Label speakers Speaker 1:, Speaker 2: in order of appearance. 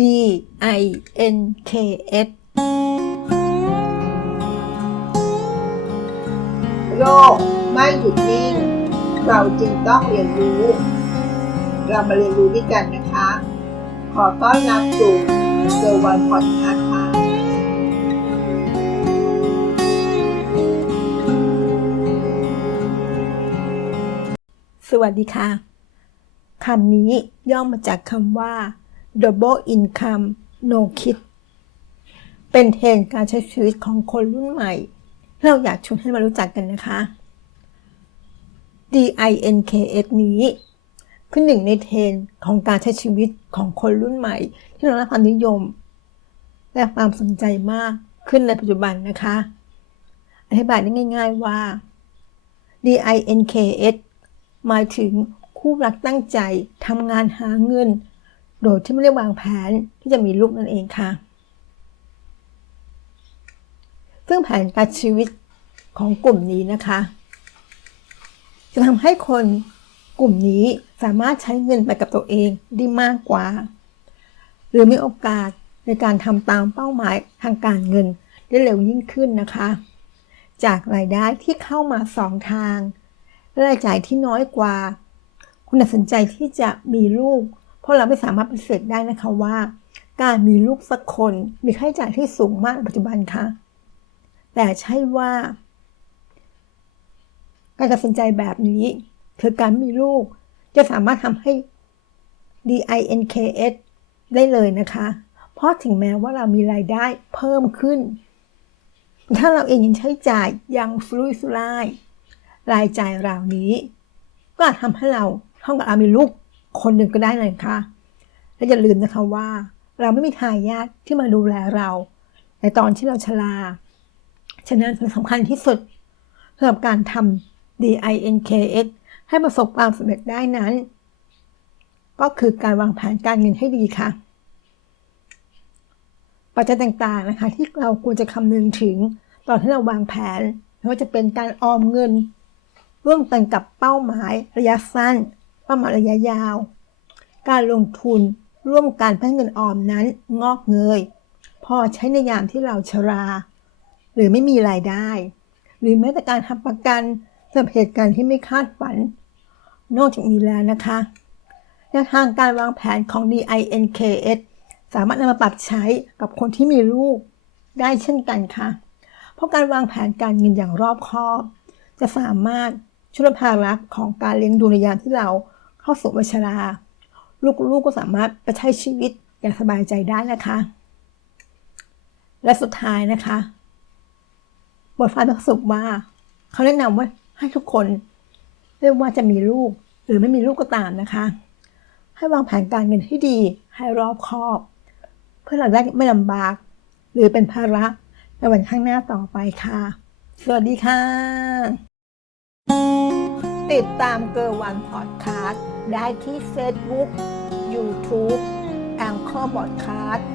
Speaker 1: D I N K S
Speaker 2: โลกไม่หยุดนิ่ง เราจึงต้องเรียนรู้ เรามาเรียนรู้ด้วยกันนะคะ ขอต้อนรับสู่เซอร์วันพอดคาส์ค่ะ
Speaker 1: สวัสดีค่ะคำนี้ย่อมาจากคำว่า double income no kid เป็นเทรนการใช้ชีวิตของคนรุ่นใหม่ เราอยากชวนให้มารู้จักกันนะคะ DINKS นี้คือหนึ่งในเทรนของการใช้ชีวิตของคนรุ่นใหม่ ที่เราได้ความนิยม และความสนใจมากขึ้นในปัจจุบันนะคะ อธิบายได้ง่าย ๆว่า DINKS หมายถึงคู่รักตั้งใจทำงานหาเงิน โดยที่ไม่ได้วางแผนที่จะมีลูกนั่นเองค่ะ ซึ่งแผนการชีวิตของกลุ่มนี้นะคะ จะทำให้คนกลุ่มนี้สามารถใช้เงินไปกับตัวเองได้มากกว่า หรือมีโอกาสในการทำตามเป้าหมายทางการเงินได้เร็วยิ่งขึ้นนะคะ จากรายได้ที่เข้ามาสองทาง รายจ่ายที่น้อยกว่า คุณตัดสินใจที่จะมีลูก เพราะเราไม่สามารถปฏิเสธได้นะคะว่า การมีลูกสักคนมีค่าใช้จ่ายที่สูงมากปัจจุบันค่ะ แต่ใช่ว่า การตัดสินใจแบบนี้คือการมีลูกจะสามารถทำให้ DINKS ได้เลยนะคะ เพราะถึงแม้ว่าเรามีรายได้เพิ่มขึ้น ถ้าเราเองยังใช้จ่ายอย่างฟลุยสุร่ายรายจ่ายเหล่านี้ ก็อาจทำให้เราเท่ากับเรามีลูก คนหนึ่งก็ได้เลยค่ะ และอย่าลืมนะคะว่า เราไม่มีทายาทที่มาดูแลเรา ในตอนที่เราชราฉะนั้นสิ่งสำคัญที่สุดสำหรับการทำ DINKS ให้ประสบความสำเร็จได้นั้น ก็คือการวางแผนการเงินให้ดีค่ะ ปัจจัยต่างๆนะคะ ที่เราควรจะคำนึงถึงตอนที่เราวางแผนไม่ว่าจะเป็นการออมเงิน ร่วมกันกับเป้าหมายระยะสั้น ป้าหมายระยะยาว การลงทุนร่วมกันเพื่อให้เงินออมนั้นงอกเงย พอใช้ในยามที่เราชรา หรือไม่มีรายได้ หรือแม้แต่การทำประกันสำหรับเหตุการณ์ที่ไม่คาดฝัน นอกจากนี้แล้วนะคะแนวทางการวางแผนของ DINKS สามารถนำมาปรับใช้กับคนที่มีลูกได้เช่นกันค่ะ เพราะการวางแผนการเงินอย่างรอบคอบ จะสามารถช่วยลดภาระของการเลี้ยงดูในยามที่เรา เข้าสู่วัยชรา ลูกๆก็สามารถไปใช้ชีวิตอย่างสบายใจได้นะคะ และสุดท้ายนะคะบทความสรุปว่าเขาแนะนำว่าให้ทุกคนไม่ว่าจะมีลูกหรือไม่มีลูกก็ตามนะคะ ให้วางแผนการเงินให้ดีให้รอบคอบ เพื่อเราได้ไม่ลำบาก หรือเป็นภาระในวันข้างหน้าต่อไปค่ะ สวัสดีค่ะ ติดตามเกอร์วันพอดคาสต์ได้ที่เฟซบุ๊กยูทูบแองเกอร์บอดคาสต์